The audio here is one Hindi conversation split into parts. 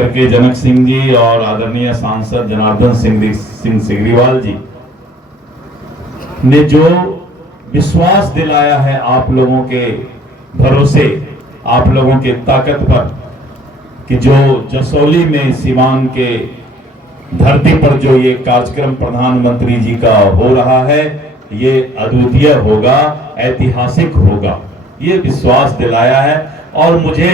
करके जनक सिंह जी और आदरणीय सांसद जनार्दन सिंह सिग्रीवाल जी ने जो विश्वास दिलाया है आप लोगों के भरोसे, आप लोगों के ताकत पर, कि जो जसौली में सीवान के धरती पर जो ये कार्यक्रम प्रधानमंत्री जी का हो रहा है, ये अद्वितीय होगा, ऐतिहासिक होगा, ये विश्वास दिलाया है। और मुझे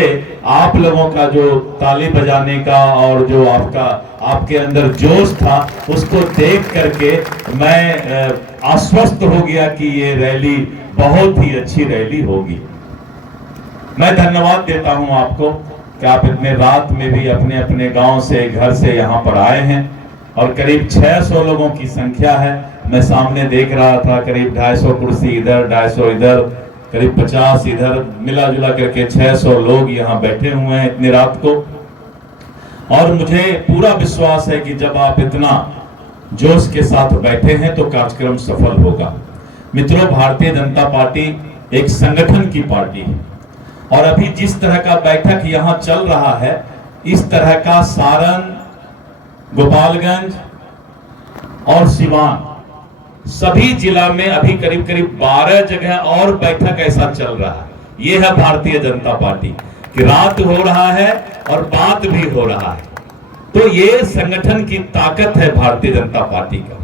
आप लोगों का जो ताली बजाने का और जो आपके अंदर जोश था, उसको देख करके मैं आश्वस्त हो गया कि ये रैली बहुत ही अच्छी रैली होगी। मैं धन्यवाद देता हूं आपको कि आप इतने रात में भी अपने अपने गांव से, घर से यहाँ पर आए हैं और करीब 600 लोगों की संख्या है। मैं सामने देख रहा था करीब 250 कुर्सी इधर, 250 इधर, करीब 50 इधर, मिला जुला करके 600 लोग यहाँ बैठे हुए हैं इतनी रात को। और मुझे पूरा विश्वास है कि जब आप इतना जोश के साथ बैठे हैं तो कार्यक्रम सफल होगा। मित्रों, भारतीय जनता पार्टी एक संगठन की पार्टी है और अभी जिस तरह का बैठक यहाँ चल रहा है, इस तरह का सारण, गोपालगंज और सिवान सभी जिला में अभी करीब करीब 12 जगह और बैठक ऐसा चल रहा है। यह है भारतीय जनता पार्टी कि रात हो रहा है और बात भी हो रहा है। तो ये संगठन की ताकत है भारतीय जनता पार्टी का।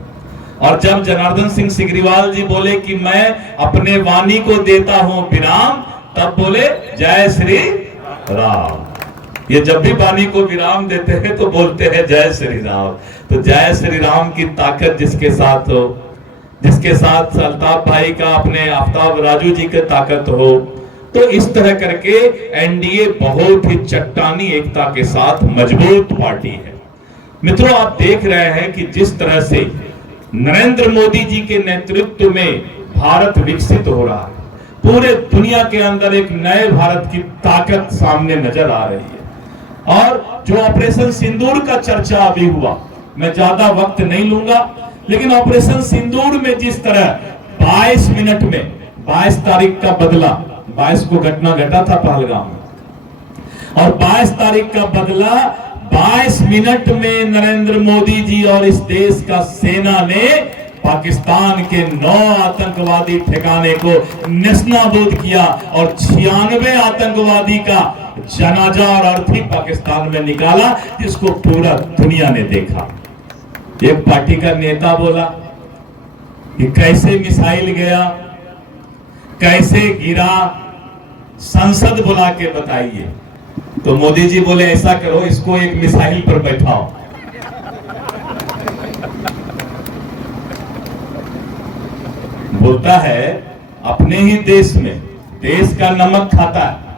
और जब जनार्दन सिंह सिग्रीवाल जी बोले कि मैं अपने वाणी को देता हूं विराम, तब बोले जय श्री राम। ये जब भी वाणी को विराम देते हैं तो बोलते हैं जय श्री राम। तो जय श्री राम की ताकत जिसके साथ हो, जिसके साथ अल्ताफ भाई का, अपने आफ्ताब राजू जी की ताकत हो, तो इस तरह करके एनडीए बहुत ही चट्टानी एकता के साथ मजबूत पार्टी है। मित्रों, आप देख रहे हैं कि जिस तरह से नरेंद्र मोदी जी के नेतृत्व में भारत विकसित हो रहा है, पूरे दुनिया के अंदर एक नए भारत की ताकत सामने नजर आ रही है। और जो ऑपरेशन सिंदूर का चर्चा अभी हुआ, मैं ज्यादा वक्त नहीं लूंगा, लेकिन ऑपरेशन सिंदूर में जिस तरह 22 मिनट में 22 तारीख का बदला, 22 को घटना घटा था पहलगाम में, और 22 तारीख का बदला 22 मिनट में नरेंद्र मोदी जी और इस देश का सेना ने पाकिस्तान के 9 आतंकवादी ठिकाने को नेस्तनाबूद किया और 96 आतंकवादी का जनाजा और अर्थी पाकिस्तान में निकाला, जिसको पूरा दुनिया ने देखा। एक पार्टी का नेता बोला कि कैसे मिसाइल गया, कैसे गिरा, संसद बुला के बताइए। तो मोदी जी बोले ऐसा करो, इसको एक मिसाइल पर बैठाओ। बोलता है अपने ही देश में, देश का नमक खाता है।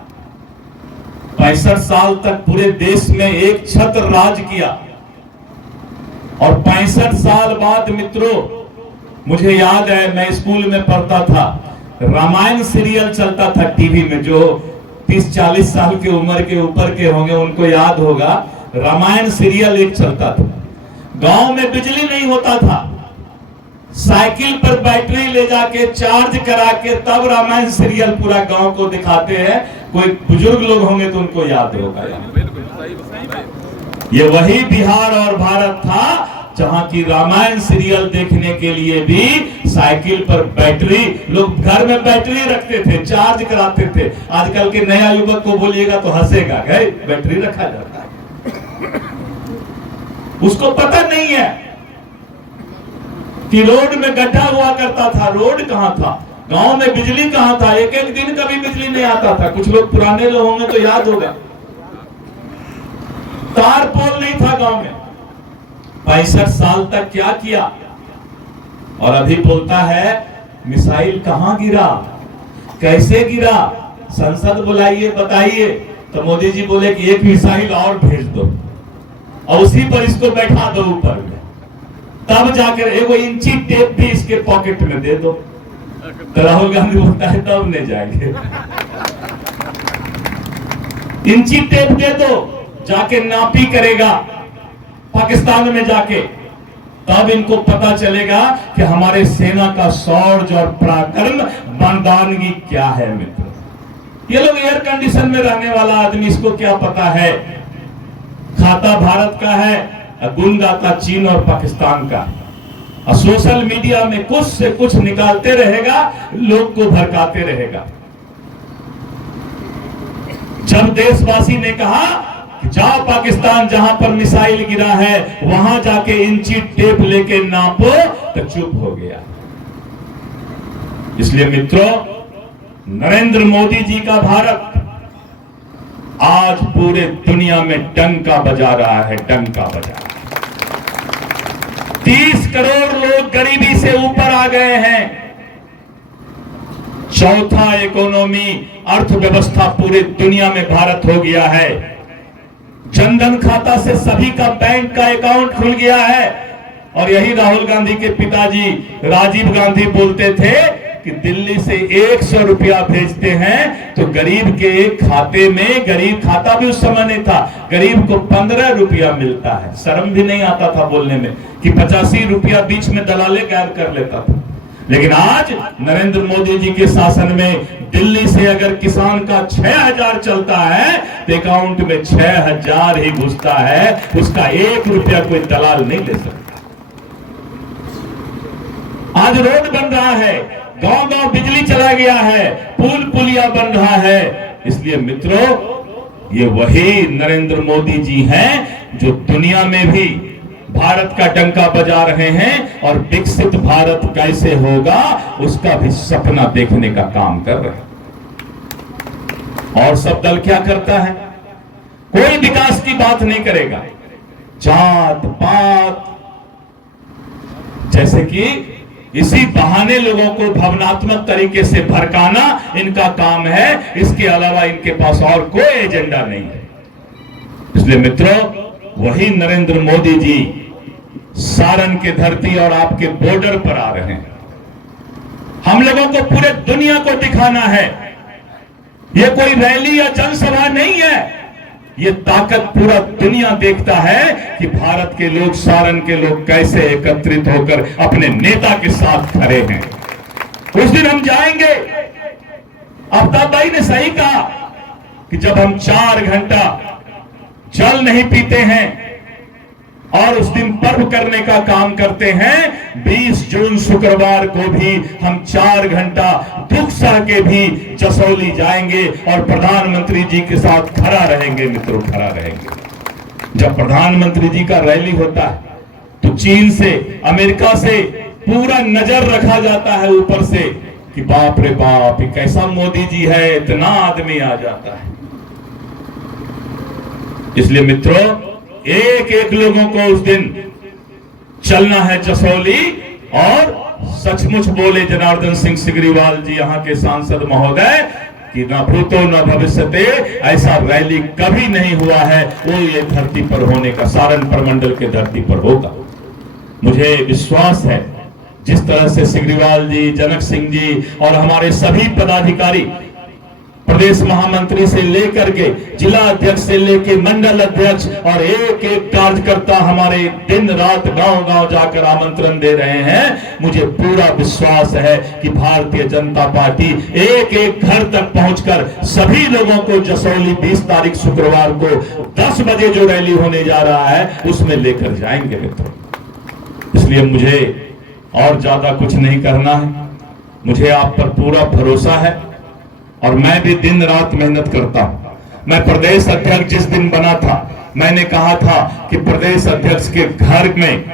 65 साल तक पूरे देश में एक छत्र राज किया और 65 साल बाद मित्रों, मुझे याद है मैं स्कूल में पढ़ता था, रामायण सीरियल चलता था टीवी में। जो 30-40 साल की उम्र के ऊपर के होंगे उनको याद होगा, रामायण सीरियल एक चलता था। गांव में बिजली नहीं होता था, साइकिल पर बैटरी ले जाके चार्ज करा के तब रामायण सीरियल पूरा गांव को दिखाते हैं। कोई बुजुर्ग लोग होंगे तो उनको याद होगा। ये वही बिहार और भारत था जहां की रामायण सीरियल देखने के लिए भी साइकिल पर बैटरी, लोग घर में बैटरी रखते थे, चार्ज कराते थे। आजकल के नया युवक को बोलिएगा तो हंसेगा, गए बैटरी रखा जाता है। उसको पता नहीं है कि रोड में गड्ढा हुआ करता था, रोड कहां था, गांव में बिजली कहां था, एक एक दिन कभी बिजली नहीं आता था। कुछ लोग पुराने लोग होंगे तो याद होगा, तार पोल नहीं था गांव में। 65 साल तक क्या किया, और अभी बोलता है मिसाइल कहां गिरा, कैसे गिरा, संसद बुलाइए बताइए। तो मोदी जी बोले कि एक मिसाइल और भेज दो और उसी पर इसको बैठा दो ऊपर में, तब जाकर एक इंची टेप भी इसके पॉकेट में दे दो। तो राहुल गांधी बोलता है तब नहीं जाएंगे। इंची टेप दे दो, जाके नापी करेगा पाकिस्तान में जाके, तब इनको पता चलेगा कि हमारे सेना का शौर्य और पराक्रम बंदानगी क्या है। मित्र, ये लोग एयर कंडीशन में रहने वाला आदमी, इसको क्या पता है खाता भारत का है, गुण गाता चीन और पाकिस्तान का। और सोशल मीडिया में कुछ से कुछ निकालते रहेगा, लोग को भड़काते रहेगा। जब देशवासी ने कहा कि जाओ पाकिस्तान, जहां पर मिसाइल गिरा है वहां जाके इंची टेप लेके नापो, तो चुप हो गया। इसलिए मित्रों, नरेंद्र मोदी जी का भारत आज पूरे दुनिया में डंका बजा रहा है, डंका बजा रहा है। 30 करोड़ लोग गरीबी से ऊपर आ गए हैं। चौथा इकोनॉमी, अर्थव्यवस्था पूरे दुनिया में भारत हो गया है। जनधन खाता से सभी का बैंक का अकाउंट खुल गया है। और यही राहुल गांधी के पिताजी राजीव गांधी बोलते थे कि दिल्ली से 100 रुपया भेजते हैं तो गरीब के खाते में, गरीब खाता भी उस समय नहीं था, गरीब को 15 रुपया मिलता है। शर्म भी नहीं आता था बोलने में कि 85 रुपया बीच में दलाले गायब कर लेता था। लेकिन आज नरेंद्र मोदी जी के शासन में दिल्ली से अगर किसान का 6000 चलता है तो अकाउंट में 6000 ही घुसता है, उसका 1 रुपया कोई दलाल नहीं ले सकता। आज रोड बन रहा है, गांव गांव बिजली चला गया है, पुल पुलिया बन रहा है। इसलिए मित्रों, ये वही नरेंद्र मोदी जी हैं जो दुनिया में भी भारत का डंका बजा रहे हैं और विकसित भारत कैसे होगा उसका भी सपना देखने का काम कर रहे हैं। और सब दल क्या करता है? कोई विकास की बात नहीं करेगा, जात पात, जैसे कि इसी बहाने लोगों को भावनात्मक तरीके से भड़काना इनका काम है। इसके अलावा इनके पास और कोई एजेंडा नहीं है। इसलिए मित्रों, वही नरेंद्र मोदी जी सारण के धरती और आपके बॉर्डर पर आ रहे हैं। हम लोगों को पूरे दुनिया को दिखाना है। यह कोई रैली या जनसभा नहीं है, ये ताकत पूरा दुनिया देखता है कि भारत के लोग, सारण के लोग कैसे एकत्रित होकर अपने नेता के साथ खड़े हैं। उस दिन हम जाएंगे। आफ्ताब भाई ने सही कहा कि जब हम 4 घंटा जल नहीं पीते हैं और उस दिन पर्व करने का काम करते हैं, 20 जून शुक्रवार को भी हम 4 घंटा दुख सह के भी जसौली जाएंगे और प्रधानमंत्री जी के साथ खड़ा रहेंगे। मित्रों, खड़ा रहेंगे। जब प्रधानमंत्री जी का रैली होता है तो चीन से, अमेरिका से पूरा नजर रखा जाता है ऊपर से कि बाप रे बाप, ये कैसा मोदी जी है, इतना आदमी आ जाता है। इसलिए मित्रों, एक एक लोगों को उस दिन चलना है जसौली। और सचमुच बोले जनार्दन सिंह सिग्रीवाल जी, यहाँ के सांसद महोदय, कि न भूतो न भविष्यते, ऐसा रैली कभी नहीं हुआ है। वो ये धरती पर होने का, सारण प्रमंडल के धरती पर होगा। मुझे विश्वास है जिस तरह से सिग्रीवाल जी, जनक सिंह जी और हमारे सभी पदाधिकारी, प्रदेश महामंत्री से लेकर के जिला अध्यक्ष से लेकर मंडल अध्यक्ष और एक एक कार्यकर्ता हमारे दिन रात गांव गांव जाकर आमंत्रण दे रहे हैं, मुझे पूरा विश्वास है कि भारतीय जनता पार्टी एक एक घर तक पहुंचकर सभी लोगों को जसौली 20 तारीख शुक्रवार को 10 बजे जो रैली होने जा रहा है उसमें लेकर जाएंगे मित्रों। इसलिए मुझे और ज्यादा कुछ नहीं करना है। मुझे आप पर पूरा भरोसा है और मैं भी दिन रात मेहनत करता हूं। मैं प्रदेश अध्यक्ष जिस दिन बना था, मैंने कहा था कि प्रदेश अध्यक्ष के घर में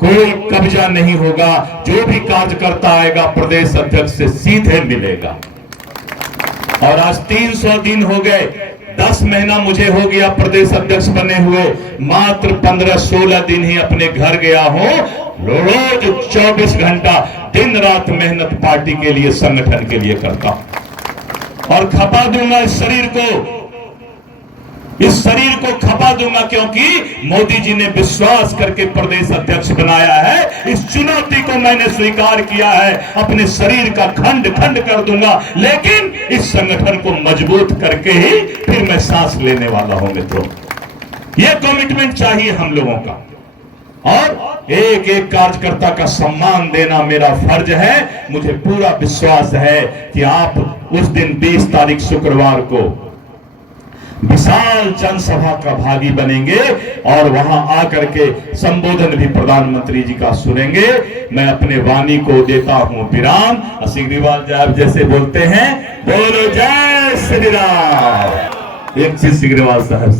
कोई कब्जा नहीं होगा, जो भी कार्यकर्ता आएगा प्रदेश अध्यक्ष से सीधे मिलेगा। और आज 300 दिन हो गए, 10 महीना मुझे हो गया प्रदेश अध्यक्ष बने हुए, मात्र 15-16 दिन ही अपने घर गया हूं। रोज 24 घंटा दिन रात मेहनत पार्टी के लिए, संगठन के लिए करता हूं और खपा दूंगा इस शरीर को खपा दूंगा, क्योंकि मोदी जी ने विश्वास करके प्रदेश अध्यक्ष बनाया है। इस चुनौती को मैंने स्वीकार किया है। अपने शरीर का खंड खंड कर दूंगा, लेकिन इस संगठन को मजबूत करके ही फिर मैं सांस लेने वाला हूं मित्रों। यह कमिटमेंट चाहिए हम लोगों का और एक एक कार्यकर्ता का सम्मान देना मेरा फर्ज है। मुझे पूरा विश्वास है कि आप उस दिन 20 तारीख शुक्रवार को विशाल जनसभा का भागी बनेंगे और वहां आकर के संबोधन भी प्रधानमंत्री जी का सुनेंगे। मैं अपने वाणी को देता हूं विराम। सिग्रीवाल साहब जैसे बोलते हैं, बोलो जय श्री राम। एक चीज सिग्रीवाल साहब